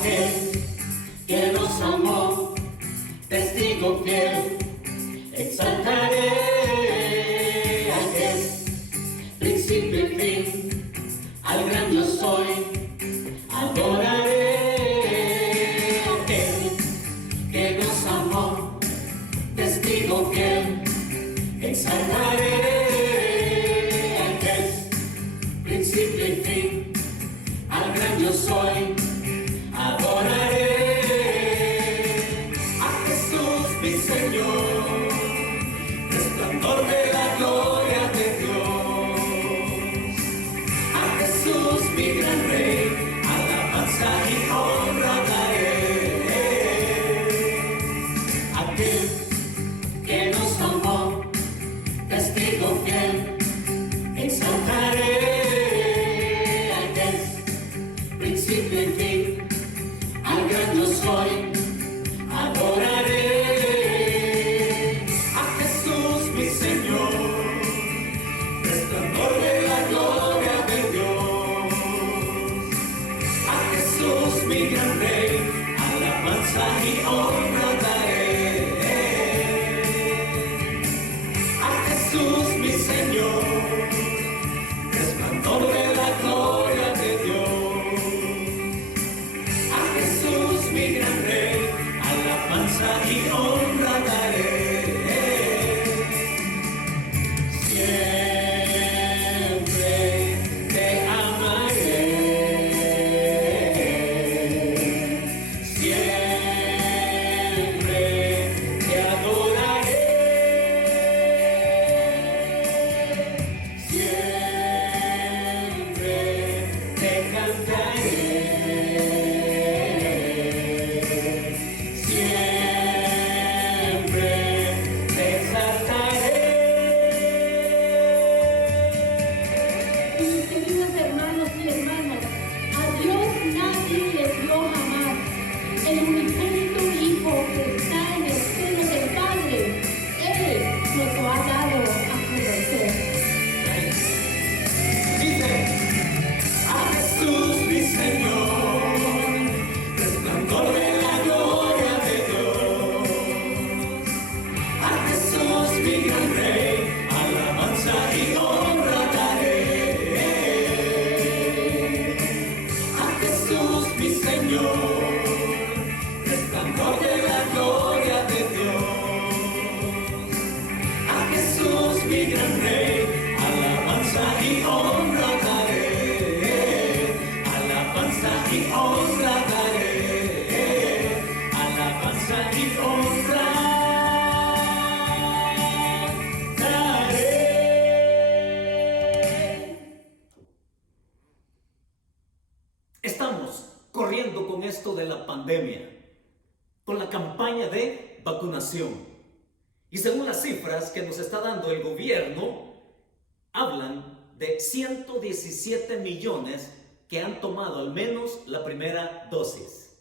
aquel que nos amó, testigo fiel, exaltaré aquel principio y fin, al gran yo soy, adoraré aquel que nos amó, testigo fiel, exaltaré aquel principio y fin, al gran yo soy, adoraré a Jesús mi Señor, resplandor de la gloria de Dios, a Jesús mi gran Rey, alabanza y honra daré, aquel que nos amó, testigo fiel, exaltaré aquel principio y fin, al gran yo soy, adoraré a Jesús mi Señor, resplandor de la gloria de Dios, a Jesús mi gran Rey, alabanza y honra daré, a Jesús mi Señor, resplandor de la gloria de Dios, a Jesús mi gran Rey, alabanza y honra daré. Siempre te amaré, siempre te adoraré, siempre te cantaré, siempre te exaltaré. Mis queridos hermanos y hermanas, a Dios nadie le dio jamás. El unigénito Hijo que está en el seno del Padre, Él nos lo ha dado a conocer. Dice, a Jesús mi Señor, resplandor de la gloria de Dios, a Jesús mi gran Rey, alabanza y honra daré, a Jesús mi Señor, resplandor de la gloria de Dios, a Jesús mi gran Rey, alabanza y honra daré, alabanza y honra daré, alabanza y honra daré. Estamos corriendo con esto de la pandemia, con la campaña de vacunación. Y según las cifras que nos está dando el gobierno, hablan de 117 millones que han tomado al menos la primera dosis.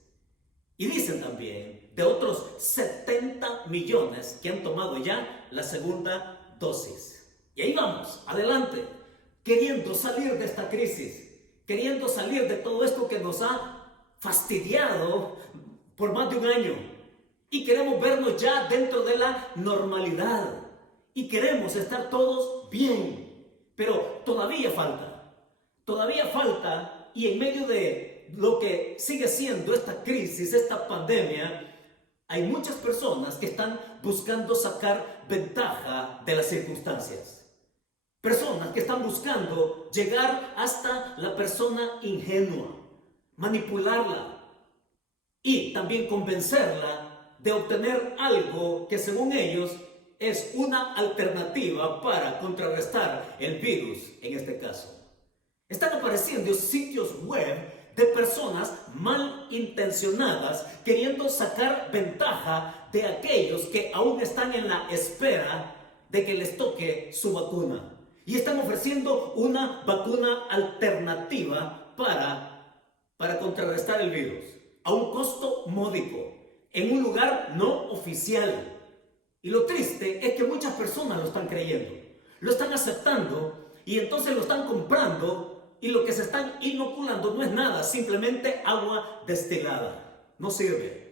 Y dicen también de otros 70 millones que han tomado ya la segunda dosis. Y ahí vamos, adelante, queriendo salir de esta crisis, queriendo salir de todo esto que nos ha fastidiado por más de un año. Y queremos vernos ya dentro de la normalidad. Y queremos estar todos bien. Pero todavía falta, y en medio de lo que sigue siendo esta crisis, esta pandemia, hay muchas personas que están buscando sacar ventaja de las circunstancias. Personas que están buscando llegar hasta la persona ingenua, manipularla y también convencerla de obtener algo que según ellos es una alternativa para contrarrestar el virus en este caso. Están apareciendo sitios web de personas malintencionadas queriendo sacar ventaja de aquellos que aún están en la espera de que les toque su vacuna. Y están ofreciendo una vacuna alternativa para contrarrestar el virus a un costo módico, en un lugar no oficial. Y lo triste es que muchas personas lo están creyendo, lo están aceptando y entonces lo están comprando y lo que se están inoculando no es nada, simplemente agua destilada. No sirve.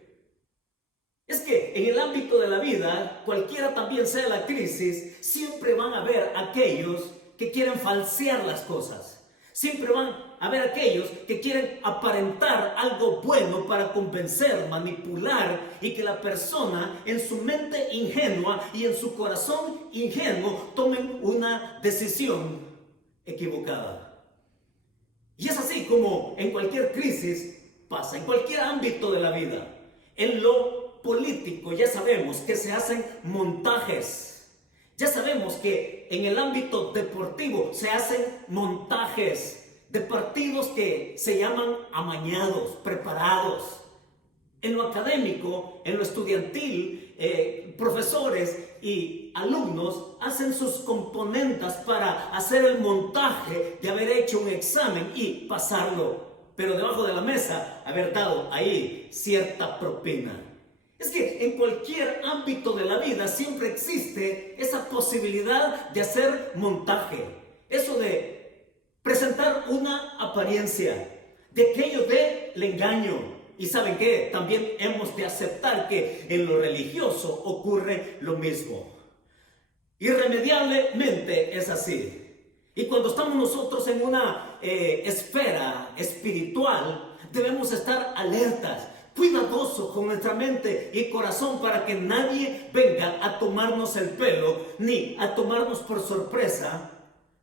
Es que en el ámbito de la vida, cualquiera también sea la crisis, siempre van a haber aquellos que quieren falsear las cosas. Siempre van a haber aquellos que quieren aparentar algo bueno para convencer, manipular y que la persona en su mente ingenua y en su corazón ingenuo tomen una decisión equivocada. Y es así como en cualquier crisis pasa, en cualquier ámbito de la vida. En lo político ya sabemos que se hacen montajes. Ya sabemos que en el ámbito deportivo se hacen montajes de partidos que se llaman amañados, preparados. En lo académico, en lo estudiantil, profesores y alumnos hacen sus componendas para hacer el montaje de haber hecho un examen y pasarlo, pero debajo de la mesa haber dado ahí cierta propina. Es que en cualquier ámbito de la vida siempre existe esa posibilidad de hacer montaje. Eso de presentar una apariencia, de aquello del engaño. Y ¿saben qué? También hemos de aceptar que en lo religioso ocurre lo mismo. Irremediablemente es así. Y cuando estamos nosotros en una esfera espiritual, debemos estar alertas, cuidadosos con nuestra mente y corazón para que nadie venga a tomarnos el pelo ni a tomarnos por sorpresa,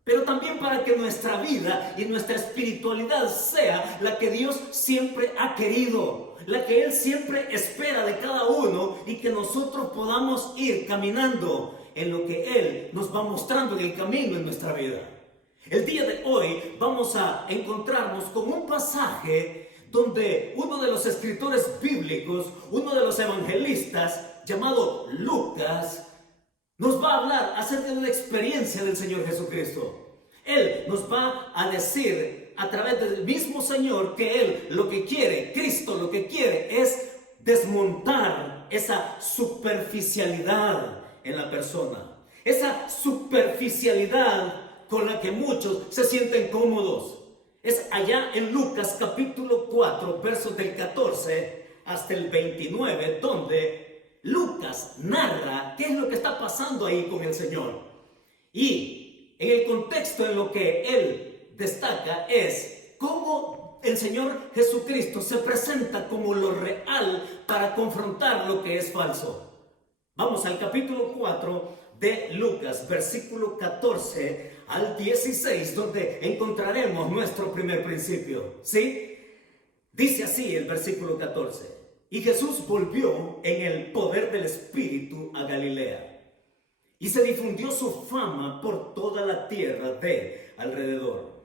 pero también para que nuestra vida y nuestra espiritualidad sea la que Dios siempre ha querido, la que Él siempre espera de cada uno y que nosotros podamos ir caminando en lo que Él nos va mostrando en el camino en nuestra vida. El día de hoy vamos a encontrarnos con un pasaje donde uno de los escritores bíblicos, uno de los evangelistas, llamado Lucas, nos va a hablar acerca de una experiencia del Señor Jesucristo. Él nos va a decir a través del mismo Señor que Él lo que quiere, Cristo lo que quiere es desmontar esa superficialidad en la persona. Esa superficialidad con la que muchos se sienten cómodos. Es allá en Lucas capítulo 4, versos del 14 hasta el 29, donde Lucas narra qué es lo que está pasando ahí con el Señor. Y en el contexto en lo que él destaca es cómo el Señor Jesucristo se presenta como lo real para confrontar lo que es falso. Vamos al capítulo 4 de Lucas, versículo 14 al 16, donde encontraremos nuestro primer principio. ¿Sí? Dice así el versículo 14. Y Jesús volvió en el poder del Espíritu a Galilea, y se difundió su fama por toda la tierra de alrededor,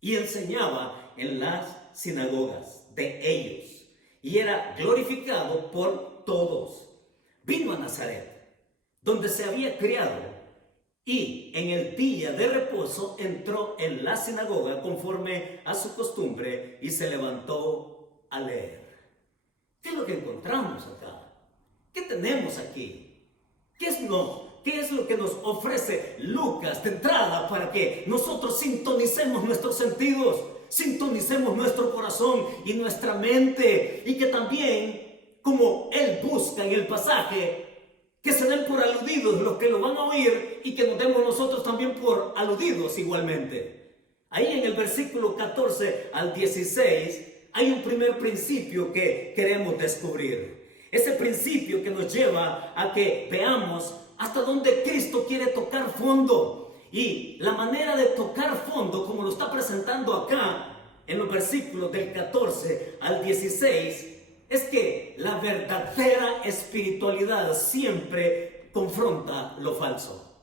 y enseñaba en las sinagogas de ellos, y era glorificado por todos. Vino a Nazaret, donde se había criado, y en el día de reposo entró en la sinagoga conforme a su costumbre y se levantó a leer. ¿Qué es lo que encontramos acá? ¿Qué tenemos aquí? ¿Qué es lo que nos ofrece Lucas de entrada para que nosotros sintonicemos nuestros sentidos, sintonicemos nuestro corazón y nuestra mente, y que también, como él busca en el pasaje, que se den por aludidos los que lo van a oír y que nos demos nosotros también por aludidos igualmente? Ahí en el versículo 14 al 16 hay un primer principio que queremos descubrir. Ese principio que nos lleva a que veamos hasta dónde Cristo quiere tocar fondo. Y la manera de tocar fondo, como lo está presentando acá en los versículos del 14 al 16, es que la verdadera espiritualidad siempre confronta lo falso.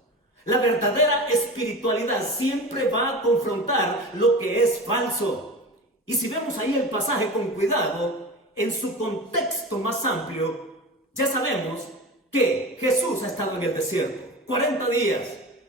La verdadera espiritualidad siempre va a confrontar lo que es falso. Y si vemos ahí el pasaje con cuidado, en su contexto más amplio, ya sabemos que Jesús ha estado en el desierto 40 días,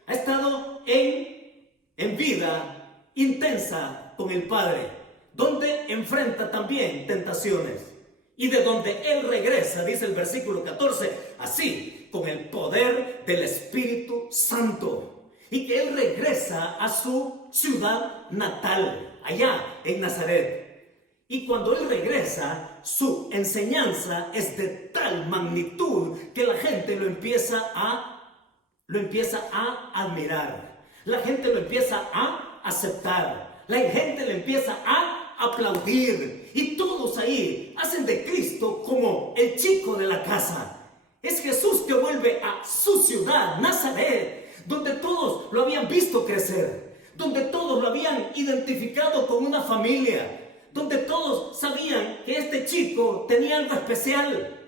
ha estado en vida intensa con el Padre, donde enfrenta también tentaciones. Y de donde Él regresa, dice el versículo 14, así, con el poder del Espíritu Santo. y que él regresa a su ciudad natal, allá en Nazaret. Y cuando él regresa, su enseñanza es de tal magnitud que la gente lo empieza a admirar. La gente lo empieza a aceptar. La gente le empieza a aplaudir. Y todos ahí hacen de Cristo como el chico de la casa. Es Jesús que vuelve a su ciudad, Nazaret, donde todos lo habían visto crecer, donde todos lo habían identificado con una familia, donde todos sabían que este chico tenía algo especial.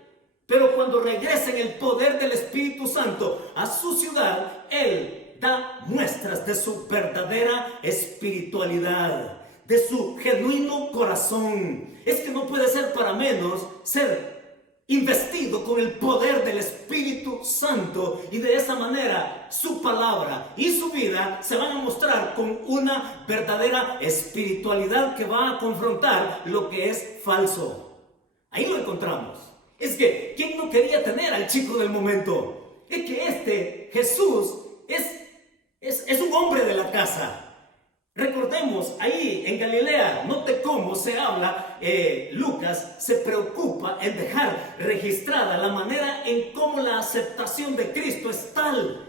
Pero cuando regresa en el poder del Espíritu Santo a su ciudad, él da muestras de su verdadera espiritualidad, de su genuino corazón. Es que no puede ser para menos ser investido con el poder del Espíritu Santo, y de esa manera su palabra y su vida se van a mostrar con una verdadera espiritualidad que va a confrontar lo que es falso. Ahí lo encontramos. Es que ¿quién no quería tener al chico del momento? Es que este Jesús es un hombre de la casa. Recordemos, ahí en Galilea, note cómo se habla, Lucas se preocupa en dejar registrada la manera en cómo la aceptación de Cristo es tal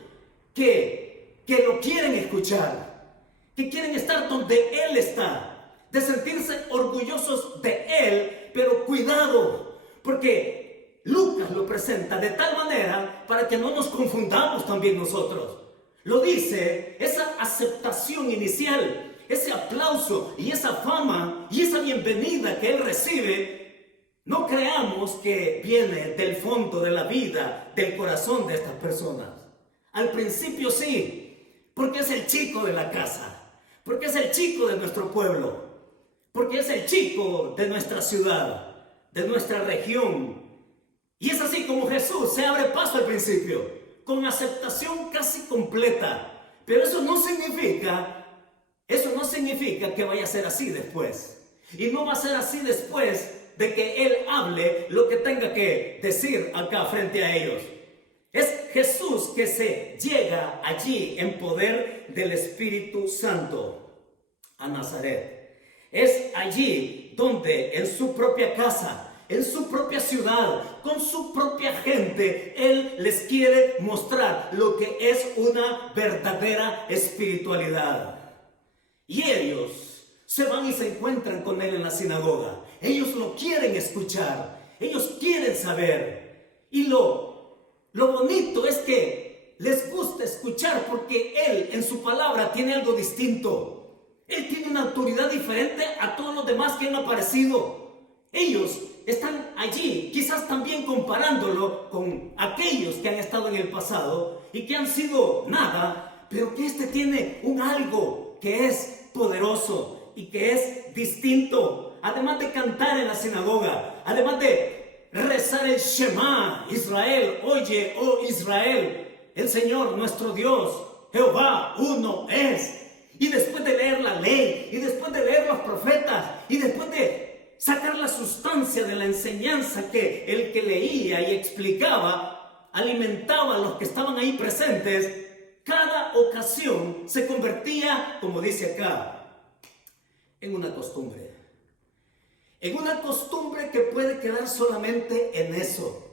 que lo quieren escuchar, que quieren estar donde Él está, de sentirse orgullosos de Él, pero cuidado, porque Lucas lo presenta de tal manera para que no nos confundamos también nosotros. Lo dice, esa aceptación inicial, ese aplauso y esa fama y esa bienvenida que él recibe, no creamos que viene del fondo de la vida, del corazón de estas personas. Al principio sí, porque es el chico de la casa, porque es el chico de nuestro pueblo, porque es el chico de nuestra ciudad, de nuestra región. Y es así como Jesús se abre paso al principio, con aceptación casi completa. Pero eso no significa que vaya a ser así después. Y no va a ser así después de que Él hable lo que tenga que decir acá frente a ellos. Es Jesús que se llega allí en poder del Espíritu Santo a Nazaret. Es allí donde en su propia casa, en su propia ciudad, con su propia gente, Él les quiere mostrar lo que es una verdadera espiritualidad. Y ellos se van y se encuentran con Él en la sinagoga. Ellos lo quieren escuchar, ellos quieren saber. Y lo bonito es que les gusta escuchar porque Él en su palabra tiene algo distinto. Él tiene una autoridad diferente a todos los demás que han aparecido. Ellos están allí, quizás también comparándolo con aquellos que han estado en el pasado y que han sido nada, pero que este tiene un algo que es poderoso y que es distinto. Además de cantar en la sinagoga, además de rezar el Shema, Israel, oye, oh Israel, el Señor nuestro Dios, Jehová, uno es. Y después de leer la ley, y después de leer los profetas, y después de sacar la sustancia de la enseñanza que el que leía y explicaba, alimentaba a los que estaban ahí presentes, cada ocasión se convertía, como dice acá, en una costumbre. En una costumbre que puede quedar solamente en eso.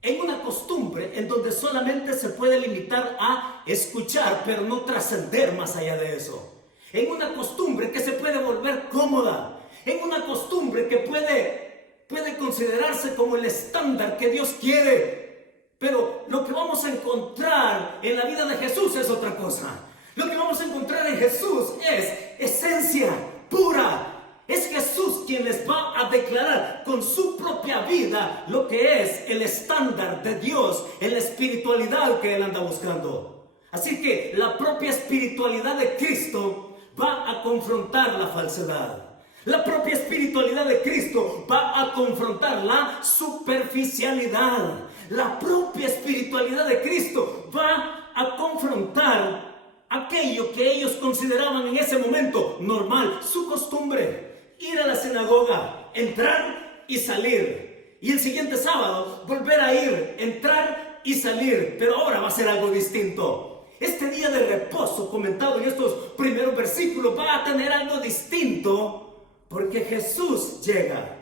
En una costumbre en donde solamente se puede limitar a escuchar, pero no trascender más allá de eso. En una costumbre que se puede volver cómoda. En una costumbre que puede considerarse como el estándar que Dios quiere. Pero lo que vamos a encontrar en la vida de Jesús es otra cosa. Lo que vamos a encontrar en Jesús es esencia pura. Es Jesús quien les va a declarar con su propia vida lo que es el estándar de Dios en la espiritualidad que Él anda buscando. Así que la propia espiritualidad de Cristo va a confrontar la falsedad. La propia espiritualidad de Cristo va a confrontar la superficialidad. La propia espiritualidad de Cristo va a confrontar aquello que ellos consideraban en ese momento normal, su costumbre. Ir a la sinagoga, entrar y salir. Y el siguiente sábado volver a ir, entrar y salir. Pero ahora va a ser algo distinto. Este día de reposo comentado en estos primeros versículos va a tener algo distinto porque Jesús llega.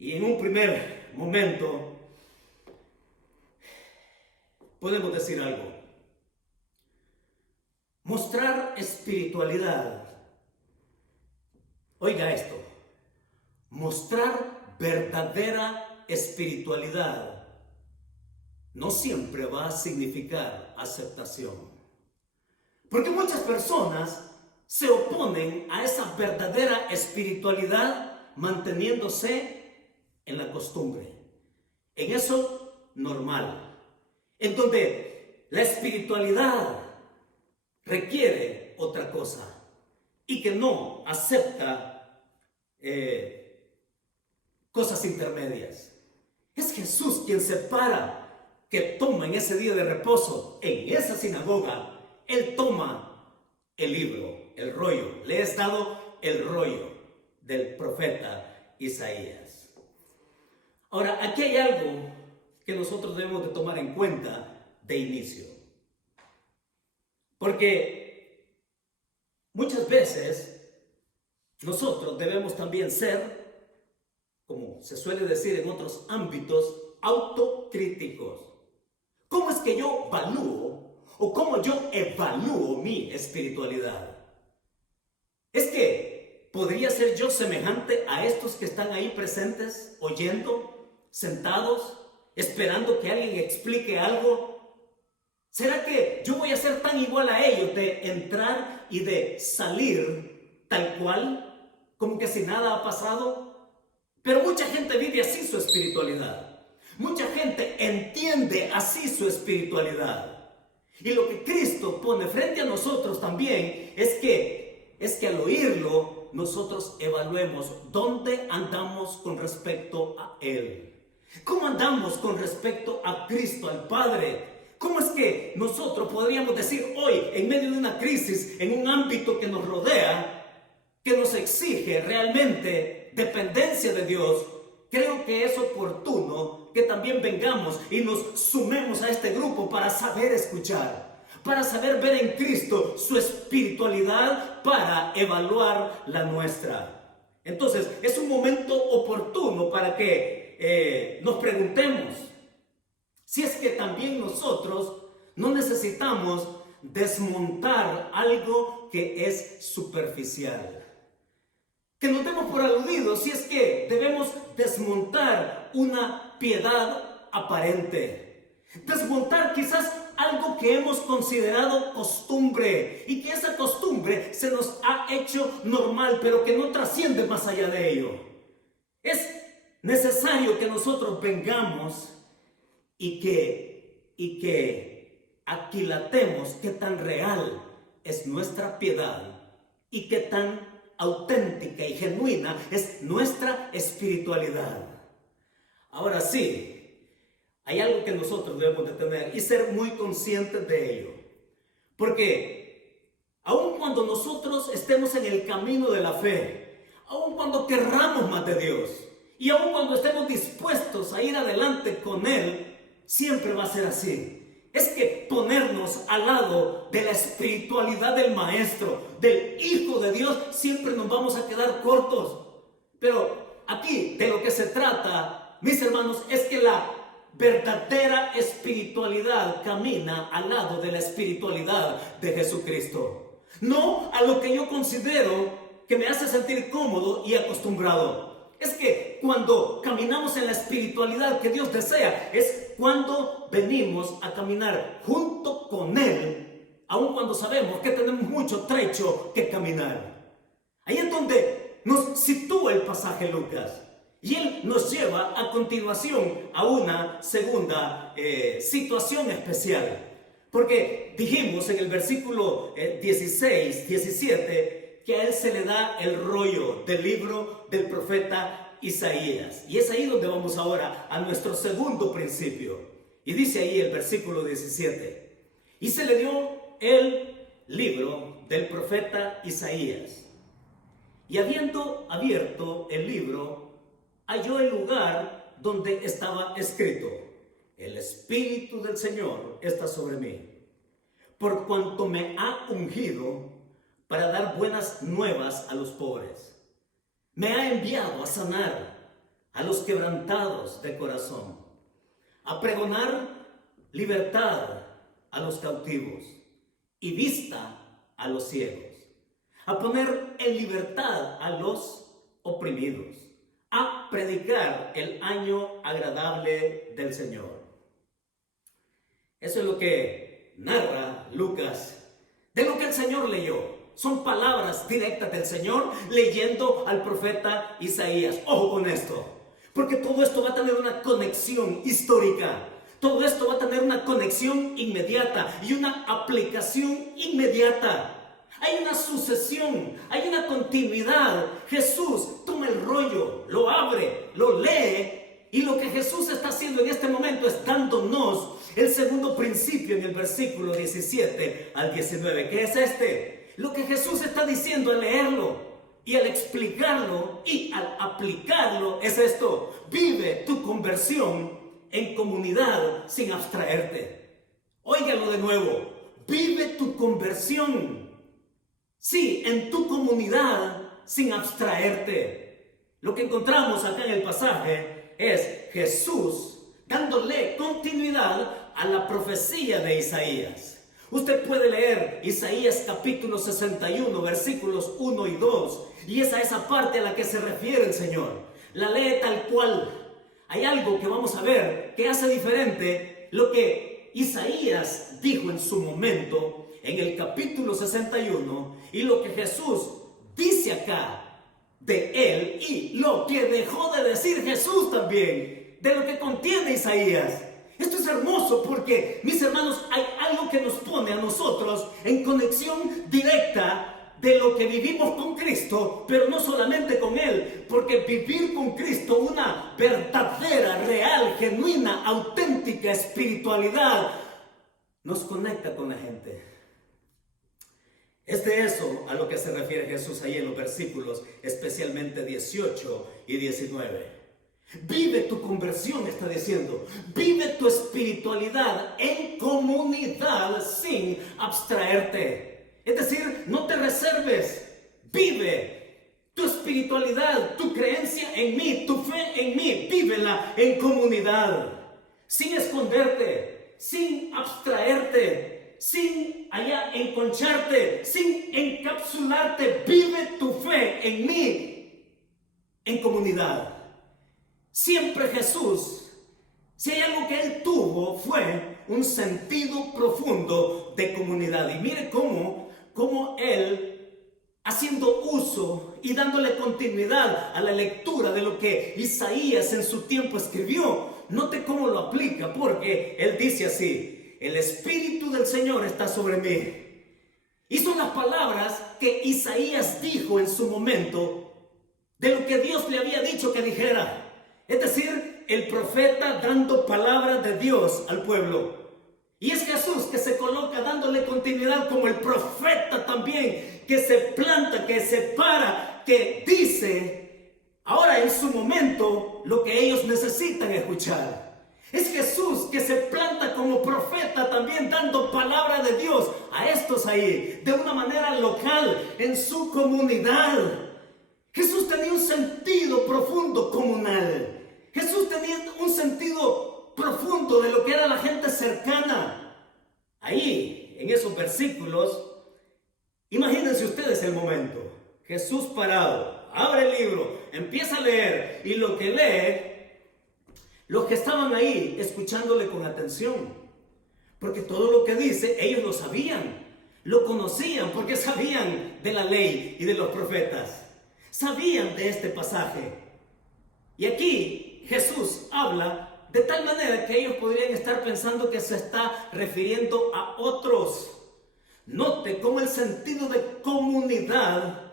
Y en un primer momento podemos decir algo. Mostrar espiritualidad. Oiga esto. Mostrar verdadera espiritualidad no siempre va a significar aceptación. Porque muchas personas se oponen a esa verdadera espiritualidad manteniéndose en la costumbre, en eso normal, en donde la espiritualidad requiere otra cosa y que no acepta cosas intermedias. Es Jesús quien se para, que toma en ese día de reposo, en esa sinagoga, Él toma el libro, el rollo. Le he dado el rollo del profeta Isaías. Ahora, aquí hay algo que nosotros debemos de tomar en cuenta de inicio. Porque muchas veces nosotros debemos también ser, como se suele decir en otros ámbitos, autocríticos. ¿Cómo es que yo evalúo o cómo yo evalúo mi espiritualidad? Es que podría ser yo semejante a estos que están ahí presentes, oyendo, sentados, esperando que alguien explique algo. ¿Será que yo voy a ser tan igual a ellos de entrar y de salir tal cual, como que si nada ha pasado? Pero mucha gente vive así su espiritualidad. Mucha gente entiende así su espiritualidad. Y lo que Cristo pone frente a nosotros también es que al oírlo nosotros evaluemos dónde andamos con respecto a Él. ¿Cómo andamos con respecto a Cristo, al Padre? ¿Cómo es que nosotros podríamos decir hoy, en medio de una crisis, en un ámbito que nos rodea, que nos exige realmente dependencia de Dios? Creo que es oportuno que también vengamos y nos sumemos a este grupo para saber escuchar, para saber ver en Cristo su espiritualidad, para evaluar la nuestra. Entonces, es un momento oportuno para que nos preguntemos si es que también nosotros no necesitamos desmontar algo que es superficial. Que nos demos por aludidos si es que debemos desmontar una piedad aparente. Desmontar quizás algo que hemos considerado costumbre y que esa costumbre se nos ha hecho normal, pero que no trasciende más allá de ello. Es necesario que nosotros vengamos y que aquilatemos qué tan real es nuestra piedad y qué tan auténtica y genuina es nuestra espiritualidad. Ahora sí, hay algo que nosotros debemos de tener y ser muy conscientes de ello. Porque aun cuando nosotros estemos en el camino de la fe, aun cuando querramos más de Dios y aun cuando estemos dispuestos a ir adelante con Él, siempre va a ser así. Es que ponernos al lado de la espiritualidad del Maestro, del Hijo de Dios, siempre nos vamos a quedar cortos. Pero aquí de lo que se trata, mis hermanos, es que la verdadera espiritualidad camina al lado de la espiritualidad de Jesucristo. No a lo que yo considero que me hace sentir cómodo y acostumbrado. Es que cuando caminamos en la espiritualidad que Dios desea, es cuando venimos a caminar junto con Él, aun cuando sabemos que tenemos mucho trecho que caminar. Ahí es donde nos sitúa el pasaje Lucas. Y él nos lleva a continuación a una segunda situación especial. Porque dijimos en el versículo 16, 17, que a él se le da el rollo del libro del profeta Isaías. Y es ahí donde vamos ahora a nuestro segundo principio. Y dice ahí el versículo 17. Y se le dio el libro del profeta Isaías. Y habiendo abierto el libro, halló el lugar donde estaba escrito: el Espíritu del Señor está sobre mí, por cuanto me ha ungido para dar buenas nuevas a los pobres. Me ha enviado a sanar a los quebrantados de corazón, a pregonar libertad a los cautivos y vista a los ciegos, a poner en libertad a los oprimidos, a predicar el año agradable del Señor. Eso es lo que narra Lucas de lo que el Señor leyó. Son palabras directas del Señor leyendo al profeta Isaías. Ojo con esto, porque todo esto va a tener una conexión histórica. Todo esto va a tener una conexión inmediata y una aplicación inmediata. Hay una sucesión, hay una continuidad. Jesús toma el rollo, lo abre, lo lee, y lo que Jesús está haciendo en este momento es dándonos el segundo principio en el versículo 17 al 19. ¿Qué es este? Lo que Jesús está diciendo al leerlo y al explicarlo y al aplicarlo es esto: vive tu conversión en comunidad sin abstraerte. Óigalo de nuevo: vive tu conversión, sí, en tu comunidad sin abstraerte. Lo que encontramos acá en el pasaje es Jesús dándole continuidad a la profecía de Isaías. Usted puede leer Isaías capítulo 61, versículos 1 y 2, y es a esa parte a la que se refiere el Señor. La lee tal cual. Hay algo que vamos a ver que hace diferente lo que Isaías dijo en su momento en el capítulo 61 y lo que Jesús dice acá de él y lo que dejó de decir Jesús también, de lo que contiene Isaías. Esto es hermoso porque, mis hermanos, hay algo que nos pone a nosotros en conexión directa de lo que vivimos con Cristo, pero no solamente con Él, porque vivir con Cristo una verdadera, real, genuina, auténtica espiritualidad nos conecta con la gente. Es de eso a lo que se refiere Jesús ahí en los versículos, especialmente 18 y 19. Vive tu conversión, está diciendo. Vive tu espiritualidad en comunidad sin abstraerte. Es decir, no te reserves. Vive tu espiritualidad, tu creencia en mí, tu fe en mí. Vívela en comunidad. Sin esconderte, sin abstraerte, sin allá enconcharte, sin encapsularte. Vive tu fe en mí en comunidad. Siempre Jesús, si hay algo que Él tuvo, fue un sentido profundo de comunidad. Y mire cómo Él, haciendo uso y dándole continuidad a la lectura de lo que Isaías en su tiempo escribió, note cómo lo aplica, porque Él dice así: el Espíritu del Señor está sobre mí. Y son las palabras que Isaías dijo en su momento de lo que Dios le había dicho que dijera. Es decir, el profeta dando palabras de Dios al pueblo. Y es Jesús que se coloca dándole continuidad como el profeta también, que se planta, que se para, que dice ahora en su momento lo que ellos necesitan escuchar. Es Jesús que se planta como profeta también dando palabra de Dios a estos ahí, de una manera local, en su comunidad. Jesús tenía un sentido profundo comunal. Jesús tenía un sentido profundo de lo que era la gente cercana. Ahí, en esos versículos, imagínense ustedes el momento. Jesús parado, abre el libro, empieza a leer, y lo que lee, los que estaban ahí escuchándole con atención, porque todo lo que dice, ellos lo sabían, lo conocían, porque sabían de la ley y de los profetas, sabían de este pasaje. Y aquí Jesús habla de tal manera que ellos podrían estar pensando que se está refiriendo a otros. Note cómo el sentido de comunidad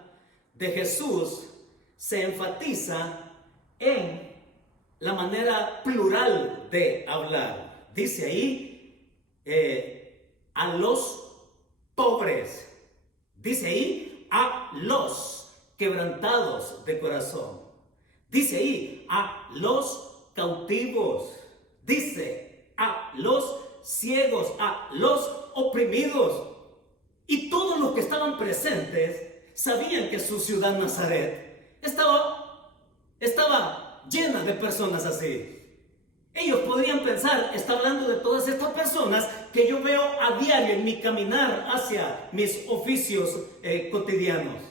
de Jesús se enfatiza en la manera plural de hablar. Dice ahí a los pobres. Dice ahí a los quebrantados de corazón. Dice ahí a los cautivos. Dice a los ciegos, a los oprimidos. Y todos los que estaban presentes sabían que su ciudad Nazaret estaba llena de personas así. Ellos podrían pensar, está hablando de todas estas personas que yo veo a diario en mi caminar hacia mis oficios cotidianos.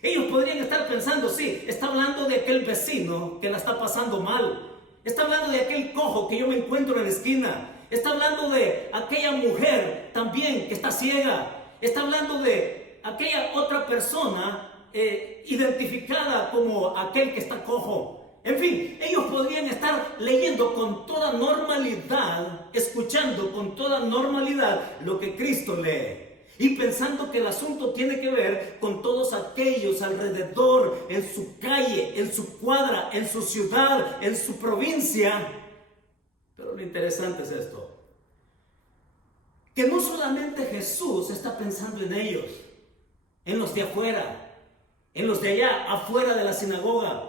Ellos podrían estar pensando, sí, está hablando de aquel vecino que la está pasando mal. Está hablando de aquel cojo que yo me encuentro en la esquina. Está hablando de aquella mujer también que está ciega. Está hablando de aquella otra persona identificada como aquel que está cojo. En fin, ellos podrían estar leyendo con toda normalidad, escuchando con toda normalidad lo que Cristo lee. Y pensando que el asunto tiene que ver con todos aquellos alrededor, en su calle, en su cuadra, en su ciudad, en su provincia. Pero lo interesante es esto: que no solamente Jesús está pensando en ellos, en los de afuera, en los de allá, afuera de la sinagoga.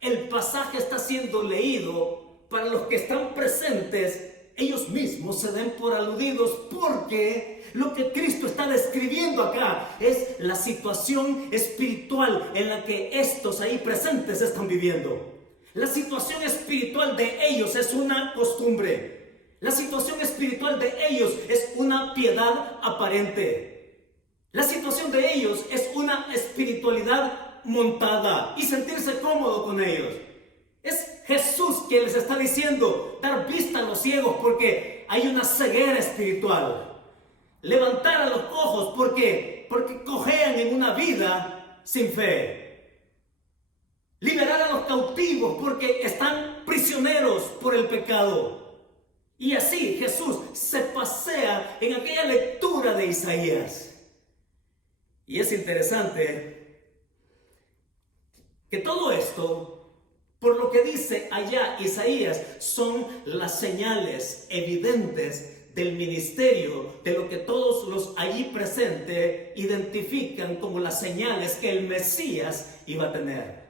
El pasaje está siendo leído para los que están presentes. Ellos mismos se den por aludidos, porque lo que Cristo está describiendo acá es la situación espiritual en la que estos ahí presentes están viviendo. La situación espiritual de ellos es una costumbre. La situación espiritual de ellos es una piedad aparente. La situación de ellos es una espiritualidad montada y sentirse cómodo con ellos. Es Jesús quien les está diciendo dar vista a los ciegos porque hay una ceguera espiritual. Levantar a los cojos porque cojean en una vida sin fe. Liberar a los cautivos porque están prisioneros por el pecado. Y así Jesús se pasea en aquella lectura de Isaías. Y es interesante que todo esto, por lo que dice allá Isaías, son las señales evidentes del ministerio, de lo que todos los allí presentes identifican como las señales que el Mesías iba a tener,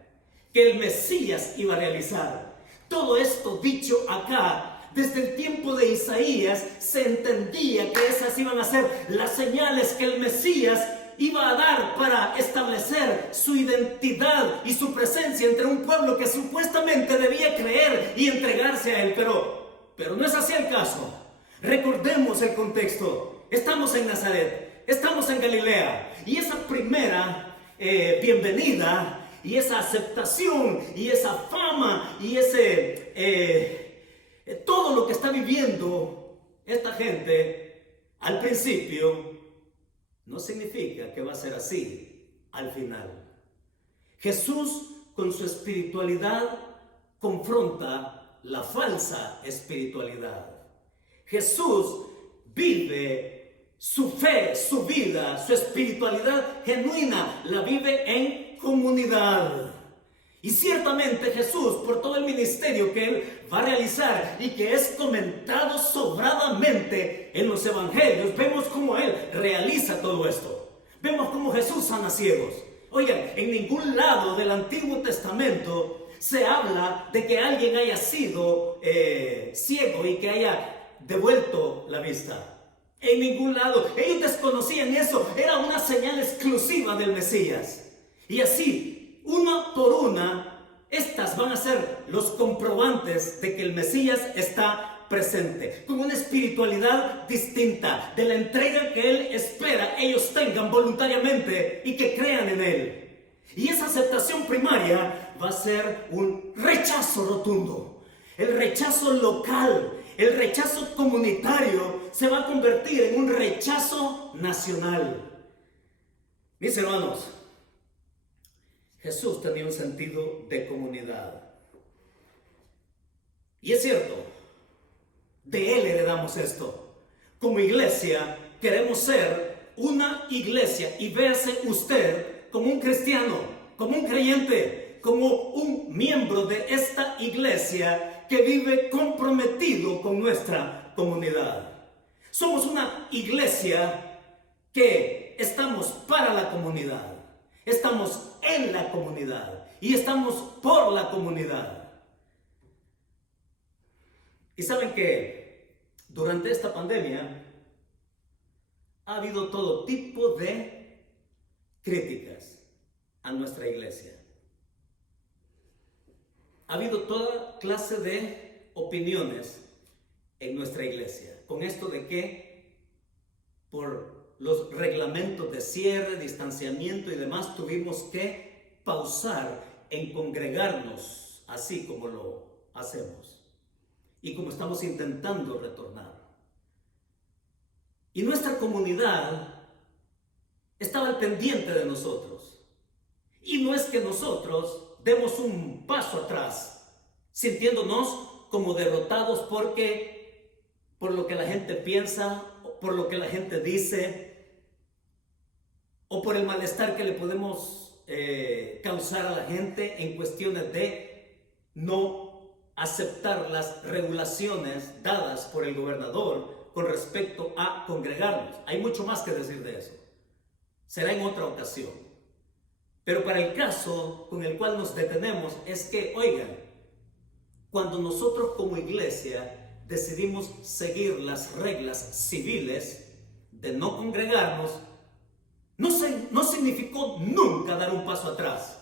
que el Mesías iba a realizar. Todo esto dicho acá, desde el tiempo de Isaías, se entendía que esas iban a ser las señales que el Mesías iba a dar para establecer su identidad y su presencia entre un pueblo que supuestamente debía creer y entregarse a él, pero no es así el caso. Recordemos el contexto. Estamos en Nazaret, estamos en Galilea, y esa primera bienvenida y esa aceptación y esa fama y todo lo que está viviendo esta gente al principio no significa que va a ser así al final. Jesús, con su espiritualidad, confronta la falsa espiritualidad. Jesús vive su fe, su vida, su espiritualidad genuina, la vive en comunidad. Y ciertamente Jesús, por todo el ministerio que Él va a realizar y que es comentado sobradamente en los evangelios, vemos cómo Él realiza todo esto. Vemos cómo Jesús sana ciegos. Oigan, en ningún lado del Antiguo Testamento se habla de que alguien haya sido ciego y que haya devuelto la vista. En ningún lado. Ellos desconocían eso. Era una señal exclusiva del Mesías. Y así, una por una, estas van a ser los comprobantes de que el Mesías está presente, con una espiritualidad distinta de la entrega que Él espera ellos tengan voluntariamente y que crean en Él. Y esa aceptación primaria va a ser un rechazo rotundo. El rechazo local, el rechazo comunitario se va a convertir en un rechazo nacional. Mis hermanos, Jesús tenía un sentido de comunidad. Y es cierto, de Él heredamos esto. Como iglesia queremos ser una iglesia, y véase usted como un cristiano, como un creyente, como un miembro de esta iglesia que vive comprometido con nuestra comunidad. Somos una iglesia que estamos para la comunidad. Estamos en la comunidad y estamos por la comunidad. Y saben que durante esta pandemia ha habido todo tipo de críticas a nuestra iglesia. Ha habido toda clase de opiniones en nuestra iglesia, con esto de que por los reglamentos de cierre, distanciamiento y demás tuvimos que pausar en congregarnos así como lo hacemos y como estamos intentando retornar. Y nuestra comunidad estaba al pendiente de nosotros. Y no es que nosotros demos un paso atrás, sintiéndonos como derrotados por lo que la gente piensa, por lo que la gente dice, o por el malestar que le podemos causar a la gente en cuestiones de no aceptar las regulaciones dadas por el gobernador con respecto a congregarnos. Hay mucho más que decir de eso. Será en otra ocasión. Pero para el caso con el cual nos detenemos es que, oigan, cuando nosotros como iglesia decidimos seguir las reglas civiles de no congregarnos, no significó nunca dar un paso atrás.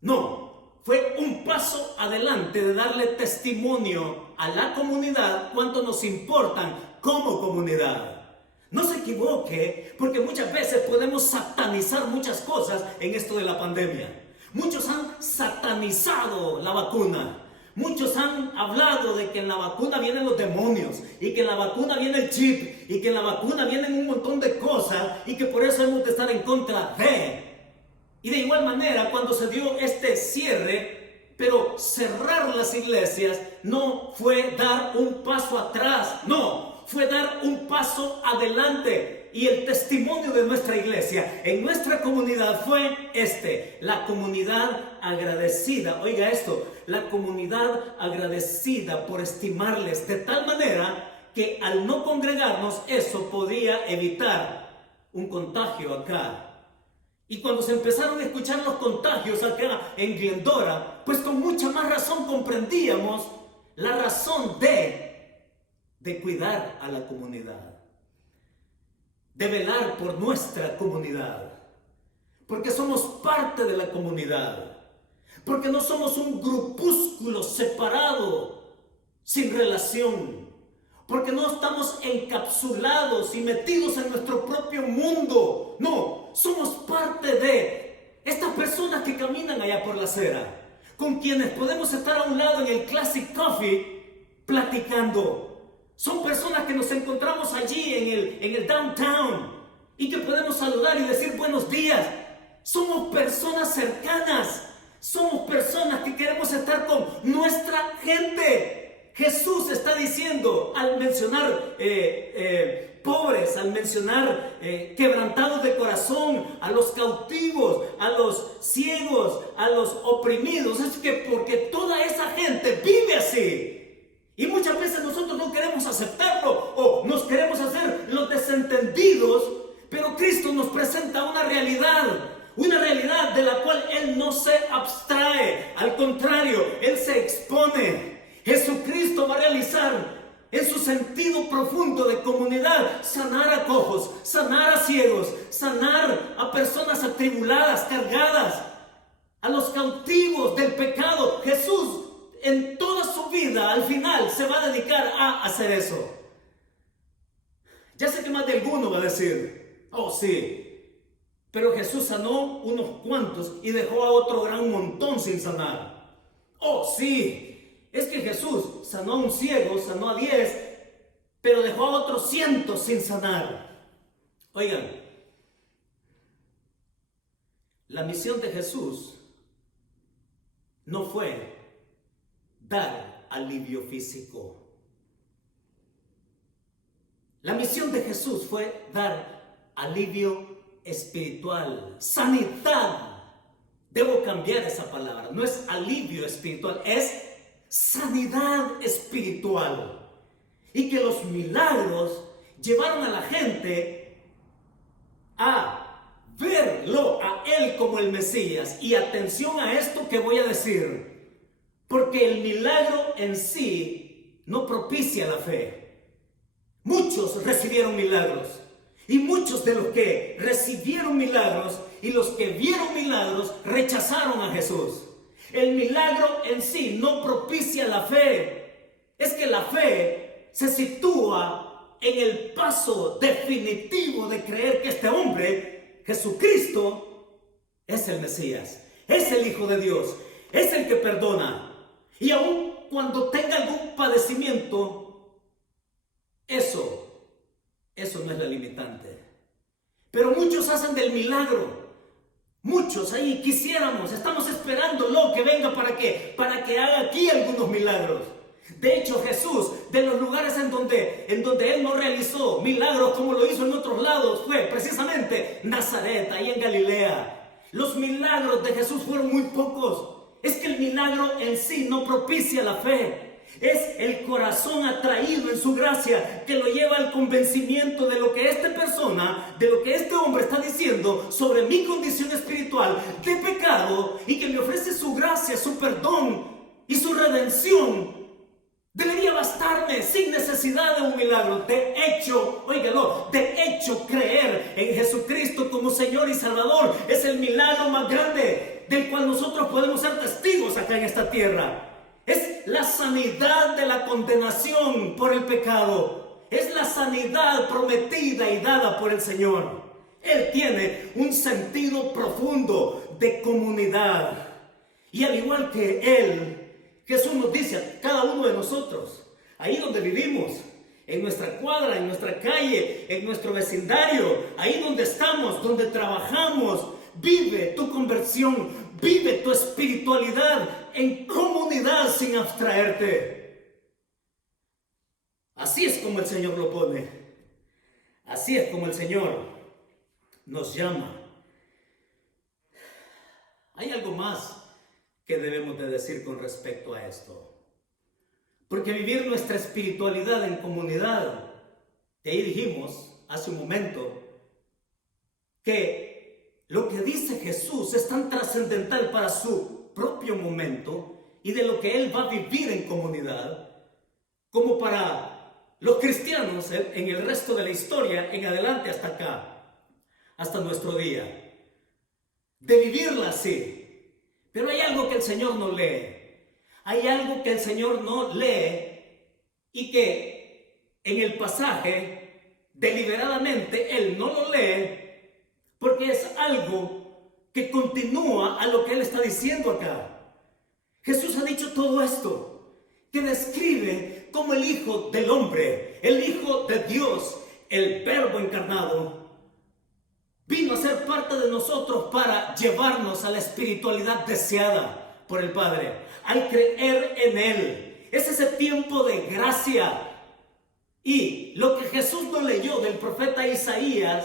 No, fue un paso adelante de darle testimonio a la comunidad cuánto nos importan como comunidad. No se equivoque, porque muchas veces podemos satanizar muchas cosas en esto de la pandemia. Muchos han satanizado la vacuna. Muchos han hablado de que en la vacuna vienen los demonios, y que en la vacuna viene el chip, y que en la vacuna vienen un montón de cosas, y que por eso hemos de estar en contra de. Y de igual manera, cuando se dio este cierre, pero cerrar las iglesias no fue dar un paso atrás, no, fue dar un paso adelante. Y el testimonio de nuestra iglesia en nuestra comunidad fue la comunidad agradecida. Oiga esto, la comunidad agradecida por estimarles de tal manera que al no congregarnos eso podía evitar un contagio acá. Y cuando se empezaron a escuchar los contagios acá en Glendora, pues con mucha más razón comprendíamos la razón de cuidar a la comunidad, de velar por nuestra comunidad, porque somos parte de la comunidad, porque no somos un grupúsculo separado, sin relación, porque no estamos encapsulados y metidos en nuestro propio mundo. No, somos parte de estas personas que caminan allá por la acera, con quienes podemos estar a un lado en el Classic Coffee platicando. Son personas que nos encontramos allí en el downtown y que podemos saludar y decir buenos días. Somos personas cercanas, somos personas que queremos estar con nuestra gente. Jesús está diciendo al mencionar pobres, al mencionar quebrantados de corazón, a los cautivos, a los ciegos, a los oprimidos. Es que porque toda esa gente vive así. Y muchas veces nosotros no queremos aceptarlo o nos queremos hacer los desentendidos, pero Cristo nos presenta una realidad de la cual Él no se abstrae, al contrario, Él se expone. Jesucristo va a realizar en su sentido profundo de comunidad, sanar a cojos, sanar a ciegos, sanar a personas atribuladas, cargadas, a los cautivos del pecado. Jesús en toda su vida, al final, se va a dedicar a hacer eso. Ya sé que más de alguno va a decir, oh sí, pero Jesús sanó unos cuantos y dejó a otro gran montón sin sanar. Oh sí, es que Jesús sanó a un ciego, sanó a 10, pero dejó a otros 100 sin sanar. Oigan, la misión de Jesús no fue dar alivio físico. La misión de Jesús fue dar alivio espiritual, sanidad. Debo cambiar esa palabra. No es alivio espiritual, es sanidad espiritual. Y que los milagros llevaron a la gente a verlo a Él como el Mesías. Y atención a esto que voy a decir. Porque el milagro en sí no propicia la fe. Muchos recibieron milagros Y muchos de los que recibieron milagros y los que vieron milagros rechazaron a Jesús. El milagro en sí no propicia la fe. Es que la fe se sitúa en el paso definitivo de creer que este hombre, Jesucristo, es el Mesías, es el Hijo de Dios, es el que perdona. Y aun cuando tenga algún padecimiento, eso no es la limitante. Pero muchos hacen del milagro. Muchos ahí quisiéramos, estamos esperándolo que venga para que haga aquí algunos milagros. De hecho, Jesús, de los lugares en donde Él no realizó milagros como lo hizo en otros lados, fue precisamente Nazaret, ahí en Galilea. Los milagros de Jesús fueron muy pocos. Es que el milagro en sí no propicia la fe. Es el corazón atraído en su gracia que lo lleva al convencimiento de lo que esta persona, de lo que este hombre está diciendo sobre mi condición espiritual de pecado, y que me ofrece su gracia, su perdón y su redención. Debería bastarme sin necesidad de un milagro. De hecho, óigalo, de hecho creer en Jesucristo como Señor y Salvador es el milagro más grande del cual nosotros podemos ser testigos acá en esta tierra. Es la sanidad de la condenación por el pecado. Es la sanidad prometida y dada por el Señor. Él tiene un sentido profundo de comunidad. Y al igual que Él, Jesús nos dice a cada uno de nosotros, ahí donde vivimos, en nuestra cuadra, en nuestra calle, en nuestro vecindario, ahí donde estamos, donde trabajamos, vive tu conversión, vive tu espiritualidad en comunidad sin abstraerte. Así es como el Señor lo pone. Así es como el Señor nos llama. Hay algo más que debemos de decir con respecto a esto. Porque vivir nuestra espiritualidad en comunidad, de ahí dijimos hace un momento que lo que dice Jesús es tan trascendental para su propio momento y de lo que Él va a vivir en comunidad, como para los cristianos en el resto de la historia, en adelante hasta acá, hasta nuestro día. De vivirla así. Pero hay algo que el Señor no lee. Hay algo que el Señor no lee y que en el pasaje deliberadamente Él no lo lee porque es algo que continúa a lo que Él está diciendo acá. Jesús ha dicho todo esto, que describe como el Hijo del Hombre, el Hijo de Dios, el Verbo encarnado, vino a ser parte de nosotros para llevarnos a la espiritualidad deseada por el Padre, al creer en Él. Es ese tiempo de gracia. Y lo que Jesús no leyó del profeta Isaías,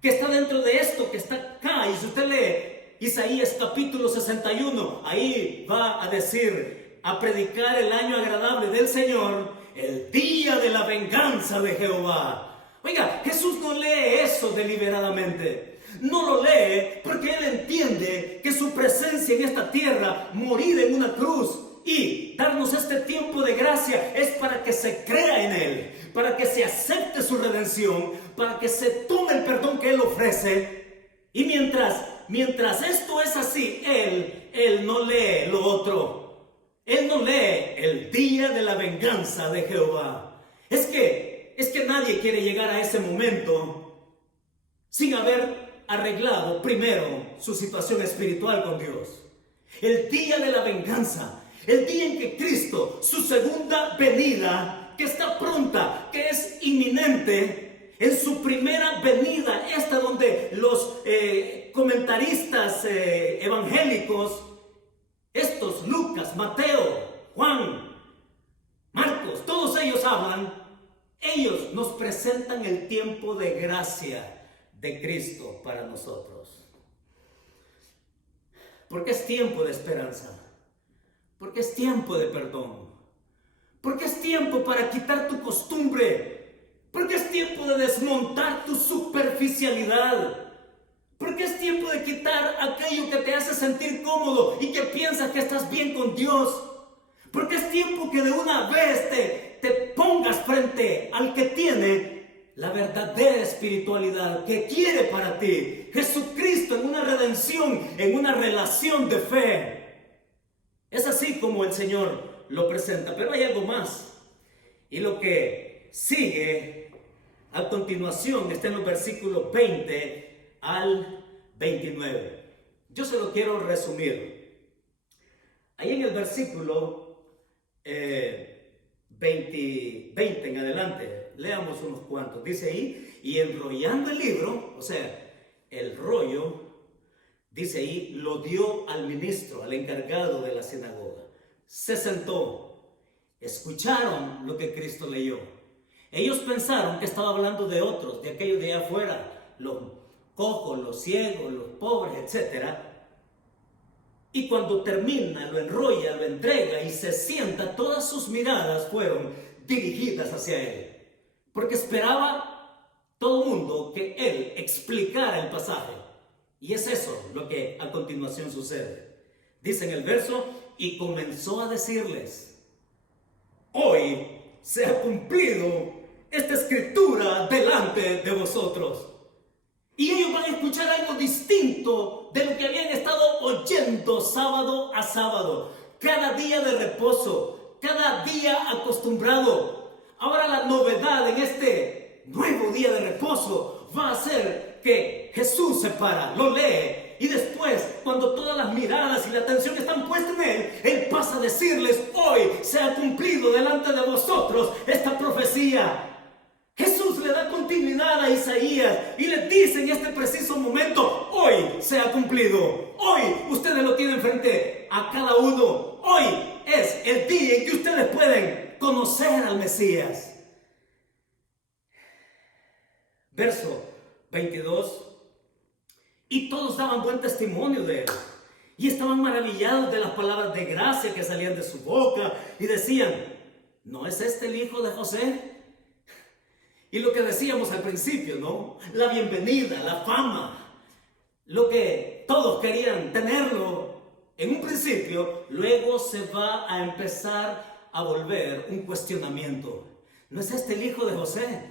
que está dentro de esto, que está acá, y si usted lee Isaías capítulo 61, ahí va a decir, a predicar el año agradable del Señor, el día de la venganza de Jehová. Oiga, Jesús no lee eso deliberadamente. No lo lee porque Él entiende que su presencia en esta tierra, morir en una cruz y darnos este tiempo de gracia, es para que se crea en Él, para que se acepte su redención, para que se tome el perdón que Él ofrece. Y mientras esto es así, Él no lee lo otro. Él no lee el día de la venganza de Jehová. Es que nadie quiere llegar a ese momento sin haber arreglado primero su situación espiritual con Dios. El día de la venganza, el día en que Cristo, su segunda venida, que está pronta, que es inminente, en su primera venida, esta donde los comentaristas evangélicos, estos Lucas, Mateo, Juan, Marcos, todos ellos hablan. Ellos nos presentan el tiempo de gracia de Cristo para nosotros. Porque es tiempo de esperanza. Porque es tiempo de perdón. Porque es tiempo para quitar tu costumbre. Porque es tiempo de desmontar tu superficialidad. Porque es tiempo de quitar aquello que te hace sentir cómodo y que piensas que estás bien con Dios. Porque es tiempo que de una vez te pongas frente al que tiene la verdadera espiritualidad que quiere para ti Jesucristo en una redención, en una relación de fe. Es así como el Señor lo presenta, pero hay algo más. Y lo que sigue a continuación está en los versículos 20 al 29. Yo se lo quiero resumir. Ahí en el versículo 20 en adelante, leamos unos cuantos. Dice ahí, y enrollando el libro, o sea, el rollo, dice ahí, lo dio al ministro, al encargado de la sinagoga. Se sentó, escucharon lo que Cristo leyó. Ellos pensaron que estaba hablando de otros, de aquellos de allá afuera, los cojos, los ciegos, los pobres, etc. Y cuando termina, lo enrolla, lo entrega y se sienta, todas sus miradas fueron dirigidas hacia él. Porque esperaba todo el mundo que él explicara el pasaje. Y es eso lo que a continuación sucede. Dice en el verso, y comenzó a decirles, hoy se ha cumplido esta escritura delante de vosotros. Y ellos van a escuchar algo distinto de lo que habían estado oyendo sábado a sábado. Cada día de reposo, cada día acostumbrado. Ahora la novedad en este nuevo día de reposo va a ser que Jesús se para, lo lee. Y después, cuando todas las miradas y la atención están puestas en Él pasa a decirles, hoy se ha cumplido delante de vosotros esta profecía. Jesús le da continuidad a Isaías y le dice en este preciso momento, hoy se ha cumplido. Hoy ustedes lo tienen frente a cada uno. Hoy es el día en que ustedes pueden conocer al Mesías. Verso 22. Y todos daban buen testimonio de él. Y estaban maravillados de las palabras de gracia que salían de su boca. Y decían, ¿no es este el hijo de José? Y lo que decíamos al principio, ¿no? La bienvenida, la fama. Lo que todos querían tenerlo en un principio, luego se va a empezar a volver un cuestionamiento. ¿No es este el hijo de José?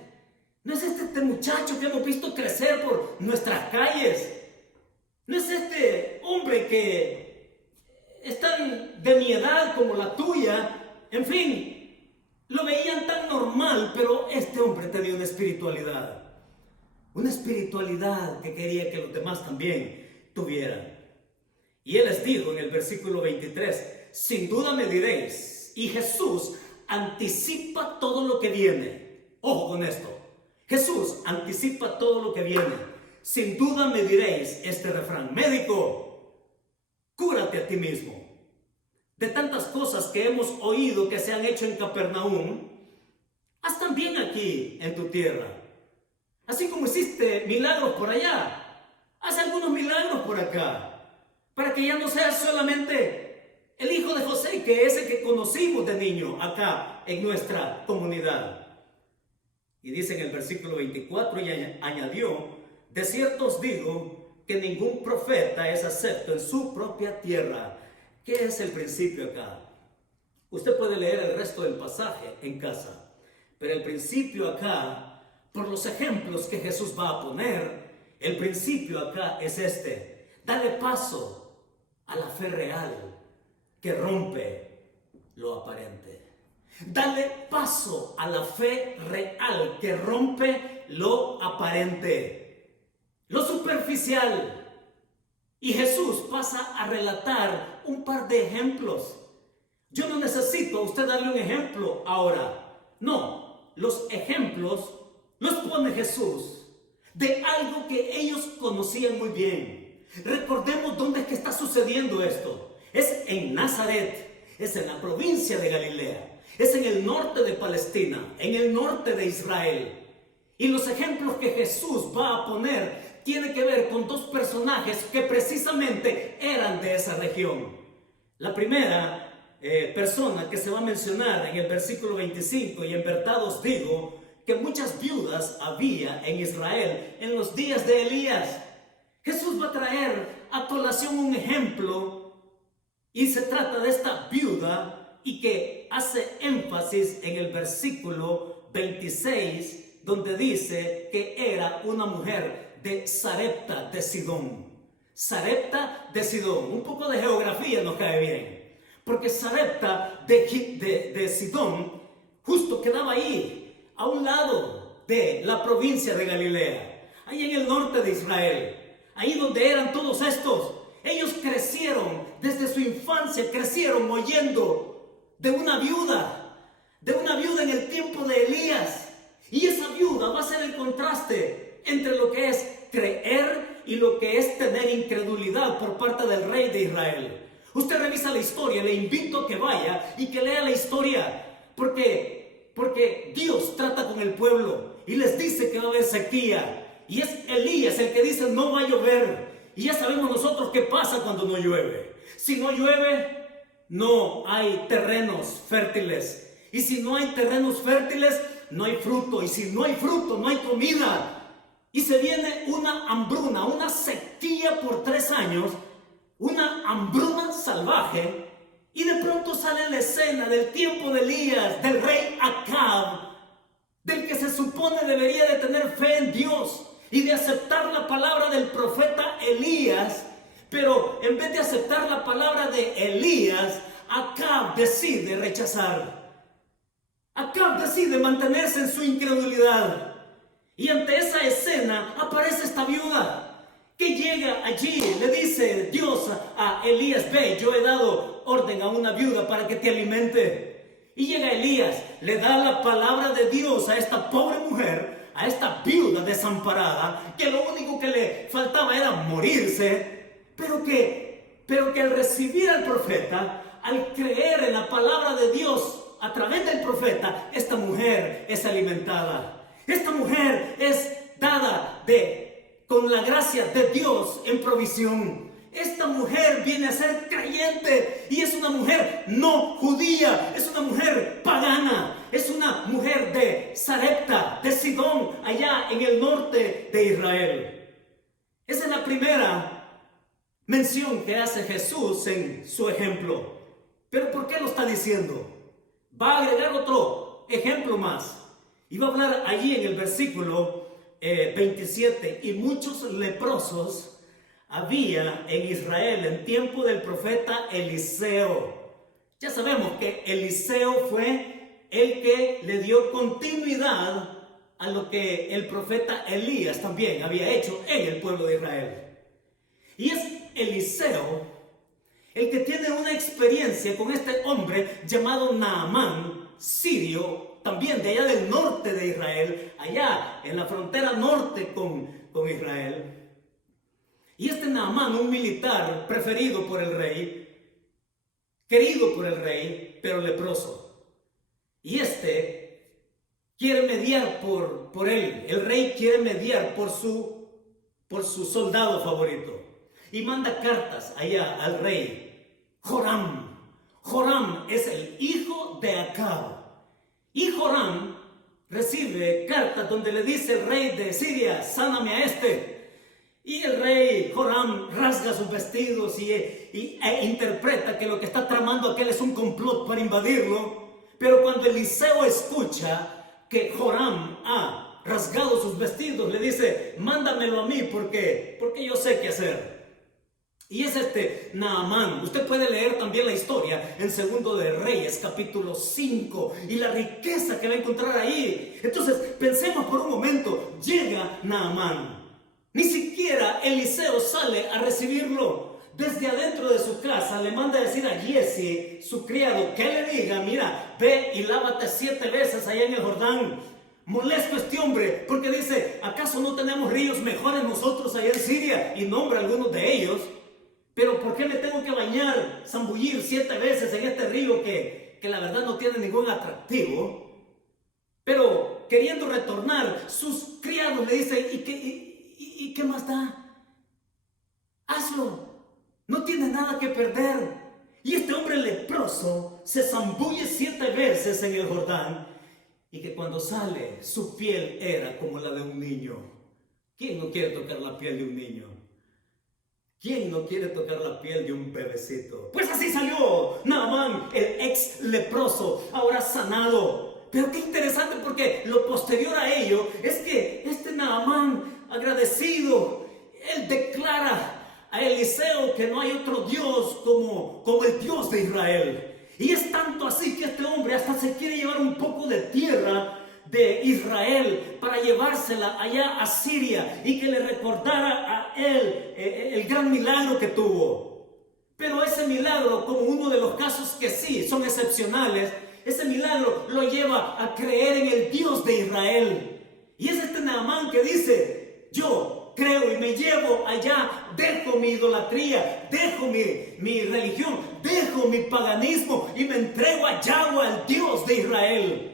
¿No es este muchacho que hemos visto crecer por nuestras calles? ¿No es este hombre que está de mi edad como la tuya? En fin, lo veían tan normal, pero este hombre tenía una espiritualidad. Una espiritualidad que quería que los demás también tuvieran. Y él les dijo en el versículo 23, sin duda me diréis, y Jesús anticipa todo lo que viene. Ojo con esto. Jesús anticipa todo lo que viene. Sin duda me diréis este refrán, médico, cúrate a ti mismo. De tantas cosas que hemos oído que se han hecho en Capernaum, haz también aquí en tu tierra. Así como hiciste milagros por allá, haz algunos milagros por acá, para que ya no seas solamente el hijo de José, que es el que conocimos de niño acá en nuestra comunidad. Y dice en el versículo 24, y añadió, de cierto os digo que ningún profeta es acepto en su propia tierra. ¿Qué es el principio acá? Usted puede leer el resto del pasaje en casa, pero el principio acá, por los ejemplos que Jesús va a poner, el principio acá es este: dale paso a la fe real que rompe lo aparente. Dale paso a la fe real que rompe lo aparente, lo superficial. Y Jesús pasa a relatar un par de ejemplos. Yo no necesito a usted darle un ejemplo ahora. No, los ejemplos los pone Jesús de algo que ellos conocían muy bien. Recordemos dónde es que está sucediendo esto. Es en Nazaret, es en la provincia de Galilea, es en el norte de Palestina, en el norte de Israel. Y los ejemplos que Jesús va a poner tiene que ver con dos personajes que precisamente eran de esa región. La primera persona que se va a mencionar en el versículo 25, y en verdad os digo que muchas viudas había en Israel en los días de Elías. Jesús va a traer a colación un ejemplo, y se trata de esta viuda, y que hace énfasis en el versículo 26 donde dice que era una mujer de Sarepta de Sidón. Sarepta de Sidón. Un poco de geografía nos cae bien, porque Sarepta de Sidón justo quedaba ahí, a un lado de la provincia de Galilea, ahí en el norte de Israel, ahí donde eran todos estos. Ellos crecieron, desde su infancia crecieron oyendo de una viuda en el tiempo de Elías. Y esa viuda va a ser el contraste entre lo que es creer y lo que es tener incredulidad por parte del rey de Israel. Usted revisa la historia, le invito a que vaya y que lea la historia, porque Dios trata con el pueblo y les dice que va a haber sequía. Y es Elías el que dice no va a llover. Y ya sabemos nosotros qué pasa cuando no llueve. Si no llueve, no hay terrenos fértiles. Y si no hay terrenos fértiles, no hay fruto. Y si no hay fruto, no hay comida. Y se viene una hambruna, una sequía por 3 años, una hambruna salvaje. Y de pronto sale la escena del tiempo de Elías, del rey Acab, del que se supone debería de tener fe en Dios y de aceptar la palabra del profeta Elías. Pero en vez de aceptar la palabra de Elías, Acab decide rechazar. Acab decide mantenerse en su incredulidad. Y ante esa escena aparece esta viuda que llega allí. Le dice Dios a Elías: ve, yo he dado orden a una viuda para que te alimente. Y llega Elías, le da la palabra de Dios a esta pobre mujer, a esta viuda desamparada, que lo único que le faltaba era morirse, pero que al recibir al profeta, al creer en la palabra de Dios a través del profeta, esta mujer es alimentada. Esta mujer es dada con la gracia de Dios en provisión. Esta mujer viene a ser creyente y es una mujer no judía, es una mujer pagana, es una mujer de Sarepta, de Sidón, allá en el norte de Israel. Esa es la primera mención que hace Jesús en su ejemplo. ¿Pero por qué lo está diciendo? Va a agregar otro ejemplo más. Y va a hablar allí en el versículo 27. Y muchos leprosos había en Israel en tiempo del profeta Eliseo. Ya sabemos que Eliseo fue el que le dio continuidad a lo que el profeta Elías también había hecho en el pueblo de Israel. Y es Eliseo el que tiene una experiencia con este hombre llamado Naamán, sirio, también de allá del norte de Israel, allá en la frontera norte con Israel. Y este Naamán, un militar preferido por el rey, querido por el rey, pero leproso. Y este quiere mediar por él. El rey quiere mediar por su soldado favorito. Y manda cartas allá al rey Joram. Joram es el hijo de Acab. Y Joram recibe cartas donde le dice el rey de Siria: sáname a este. Y el rey Joram rasga sus vestidos e interpreta que lo que está tramando aquel es un complot para invadirlo. Pero cuando Eliseo escucha que Joram ha rasgado sus vestidos, le dice: mándamelo a mí porque yo sé qué hacer. Y es este Naamán. Usted puede leer también la historia en Segundo de Reyes, capítulo 5, y la riqueza que va a encontrar ahí. Entonces, pensemos por un momento. Llega Naamán. Ni siquiera Eliseo sale a recibirlo. Desde adentro de su casa le manda a decir a Giezi, su criado, que le diga: mira, ve y lávate 7 veces allá en el Jordán. Molesto este hombre, porque dice: ¿acaso no tenemos ríos mejores nosotros allá en Siria? Y nombra algunos de ellos. Pero ¿por qué me tengo que bañar, zambullir 7 veces en este río que la verdad no tiene ningún atractivo? Pero queriendo retornar, sus criados le dicen: ¿y qué más da? Hazlo, no tiene nada que perder. Y este hombre leproso se zambulle 7 veces en el Jordán, y que cuando sale su piel era como la de un niño. ¿Quién no quiere tocar la piel de un niño? ¿Quién no quiere tocar la piel de un bebecito? Pues así salió Naamán, el ex leproso, ahora sanado. Pero qué interesante, porque lo posterior a ello es que este Naamán agradecido, él declara a Eliseo que no hay otro Dios como el Dios de Israel. Y es tanto así que este hombre hasta se quiere llevar un poco de tierra de Israel para llevársela allá a Siria y que le recordara a él el gran milagro que tuvo. Pero ese milagro, como uno de los casos que sí son excepcionales, ese milagro lo lleva a creer en el Dios de Israel. Y es este Naamán que dice: yo creo y me llevo allá, dejo mi idolatría, dejo mi religión, dejo mi paganismo y me entrego a Yahweh, al Dios de Israel.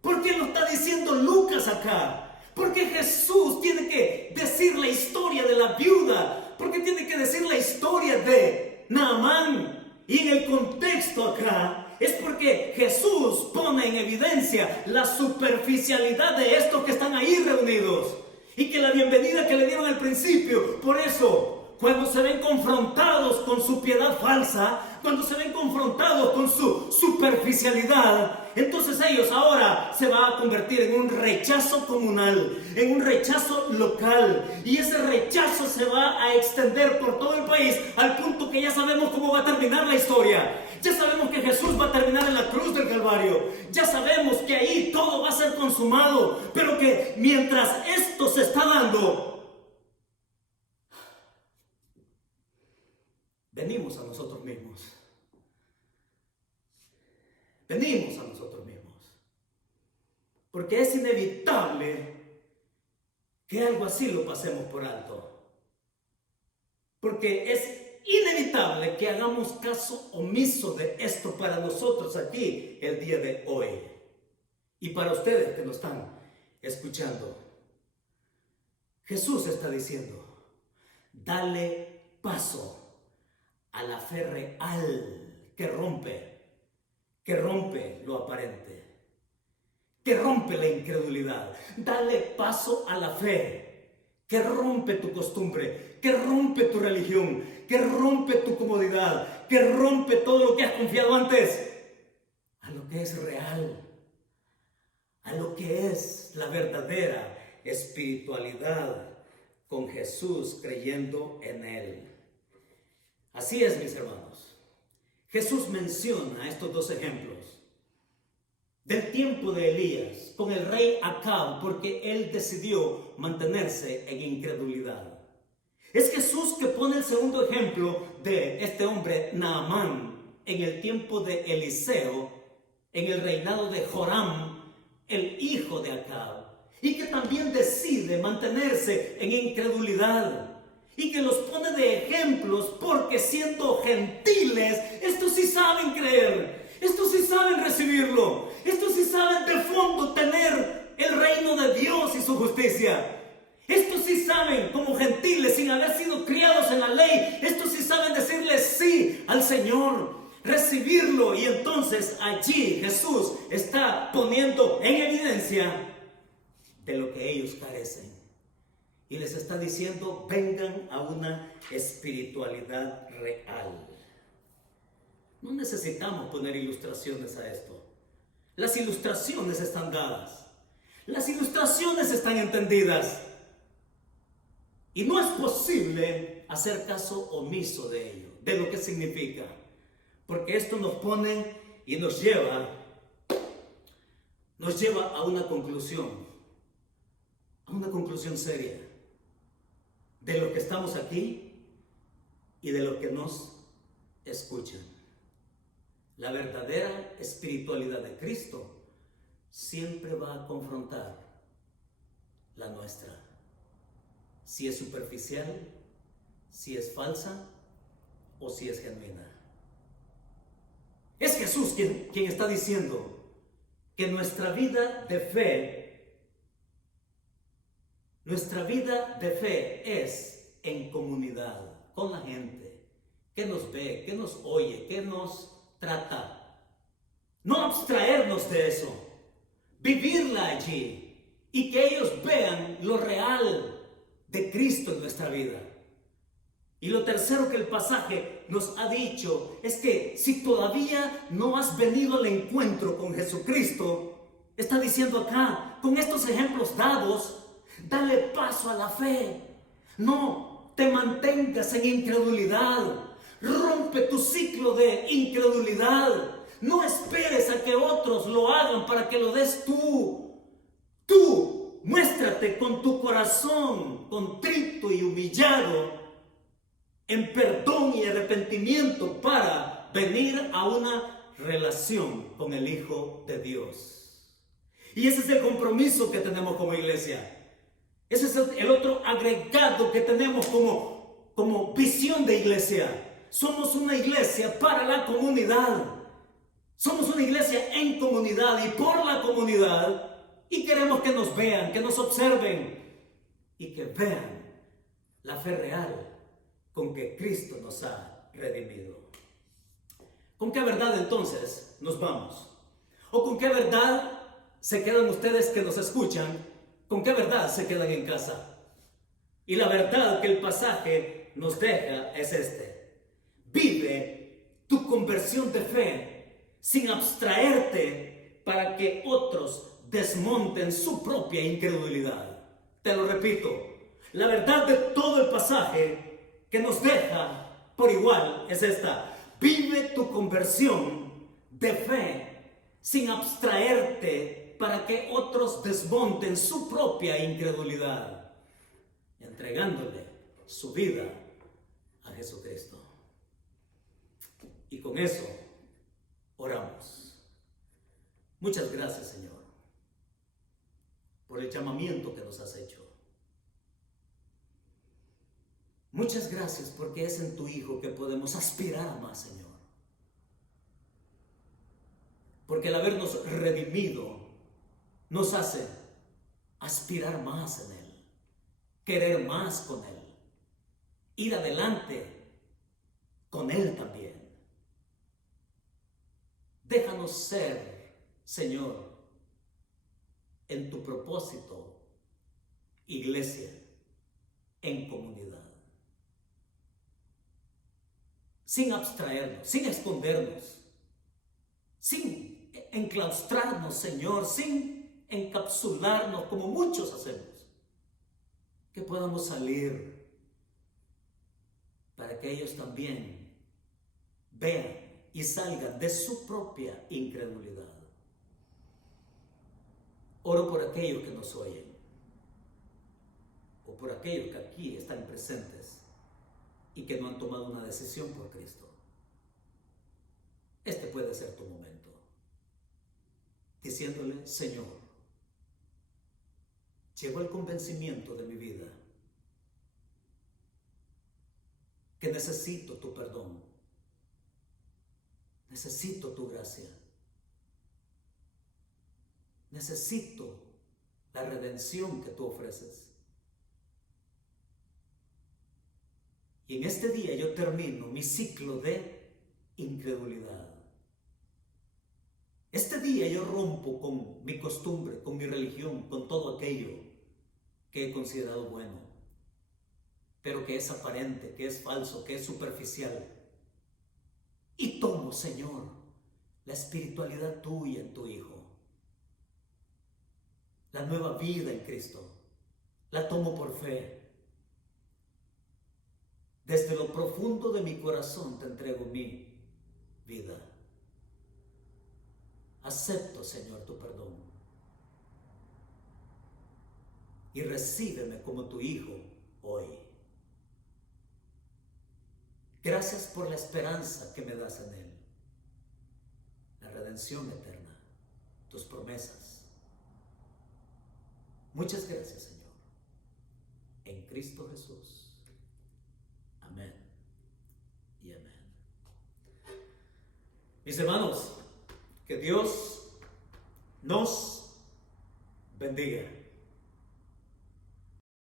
¿Por qué lo está diciendo Lucas acá? Porque Jesús tiene que decir la historia de la viuda, porque tiene que decir la historia de Naamán. Y en el contexto acá es porque Jesús pone en evidencia la superficialidad de estos que están ahí reunidos y que la bienvenida que le dieron al principio. Por eso, cuando se ven confrontados con su piedad falsa, cuando se ven confrontados con su superficialidad, entonces ellos ahora se van a convertir en un rechazo comunal, en un rechazo local, y ese rechazo se va a extender por todo el país al punto que ya sabemos cómo va a terminar la historia. Ya sabemos que Jesús va a terminar en la cruz del Calvario. Ya sabemos que ahí todo va a ser consumado, pero que mientras esto se está dando, venimos a nosotros mismos. Venimos a nosotros mismos. Porque es inevitable que algo así lo pasemos por alto. Porque es inevitable que hagamos caso omiso de esto para nosotros aquí el día de hoy. Y para ustedes que nos están escuchando, Jesús está diciendo: dale paso a la fe real que rompe lo aparente, que rompe la incredulidad. Dale paso a la fe que rompe tu costumbre, que rompe tu religión, que rompe tu comodidad, que rompe todo lo que has confiado antes, a lo que es real, a lo que es la verdadera espiritualidad con Jesús, creyendo en Él. Así es, mis hermanos. Jesús menciona estos dos ejemplos del tiempo de Elías con el rey Acab, porque él decidió mantenerse en incredulidad. Es Jesús que pone el segundo ejemplo de este hombre Naamán en el tiempo de Eliseo, en el reinado de Joram, el hijo de Acab, y que también decide mantenerse en incredulidad. Y que los pone de ejemplos porque, siendo gentiles, estos sí saben creer, estos sí saben recibirlo, estos sí saben de fondo tener el reino de Dios y su justicia. Estos sí saben, como gentiles, sin haber sido criados en la ley, estos sí saben decirle sí al Señor, recibirlo. Y entonces allí Jesús está poniendo en evidencia de lo que ellos carecen. Y les está diciendo: vengan a una espiritualidad real. No necesitamos poner ilustraciones a esto. Las ilustraciones están dadas. Las ilustraciones están entendidas. Y no es posible hacer caso omiso de ello, de lo que significa. Porque esto nos pone y nos lleva a una conclusión seria. De los que estamos aquí y de los que nos escuchan. La verdadera espiritualidad de Cristo siempre va a confrontar la nuestra. Si es superficial, si es falsa o si es genuina. Es Jesús quien está diciendo que nuestra vida de fe es en comunidad con la gente que nos ve, que nos oye, que nos trata. No abstraernos de eso, vivirla allí y que ellos vean lo real de Cristo en nuestra vida. Y lo tercero que el pasaje nos ha dicho es que si todavía no has venido al encuentro con Jesucristo, está diciendo acá, con estos ejemplos dados, dale paso a la fe. No te mantengas en incredulidad. Rompe tu ciclo de incredulidad. No esperes a que otros lo hagan para que lo des tú. Tú muéstrate con tu corazón contrito y humillado en perdón y arrepentimiento para venir a una relación con el Hijo de Dios. Y ese es el compromiso que tenemos como iglesia. Ese es el otro agregado que tenemos como visión de iglesia. Somos una iglesia para la comunidad. Somos una iglesia en comunidad y por la comunidad. Y queremos que nos vean, que nos observen y que vean la fe real con que Cristo nos ha redimido. ¿Con qué verdad entonces nos vamos? ¿O con qué verdad se quedan ustedes que nos escuchan? ¿Con qué verdad se quedan en casa? Y la verdad que el pasaje nos deja es este: vive tu conversión de fe sin abstraerte para que otros desmonten su propia incredulidad. Te lo repito, la verdad de todo el pasaje que nos deja por igual es esta: vive tu conversión de fe sin abstraerte para que otros desmonten su propia incredulidad, entregándole su vida a Jesucristo. Y con eso oramos. Muchas gracias, Señor, por el llamamiento que nos has hecho. Muchas gracias porque es en tu Hijo que podemos aspirar a más, Señor. Porque el habernos redimido nos hace aspirar más en Él, querer más con Él, ir adelante con Él también. Déjanos ser, Señor, en tu propósito, iglesia, en comunidad. Sin abstraernos, sin escondernos, sin enclaustrarnos, Señor, sin encapsularnos como muchos hacemos. Que podamos salir para que ellos también vean y salgan de su propia incredulidad. Oro por aquellos que nos oyen, o por aquellos que aquí están presentes y que no han tomado una decisión por Cristo. Este puede ser tu momento, diciéndole: Señor, llegó el convencimiento de mi vida que necesito tu perdón, necesito tu gracia, necesito la redención que tú ofreces. Y en este día yo termino mi ciclo de incredulidad. Este día yo rompo con mi costumbre, con mi religión, con todo aquello que he considerado bueno, pero que es aparente, que es falso, que es superficial. Y tomo, Señor, la espiritualidad tuya en tu Hijo, la nueva vida en Cristo. La tomo por fe. Desde lo profundo de mi corazón te entrego mi vida. Acepto, Señor, tu perdón. Y recíbeme como tu Hijo hoy. Gracias por la esperanza que me das en Él. La redención eterna, tus promesas. Muchas gracias, Señor. En Cristo Jesús. Amén y amén. Mis hermanos, que Dios nos bendiga.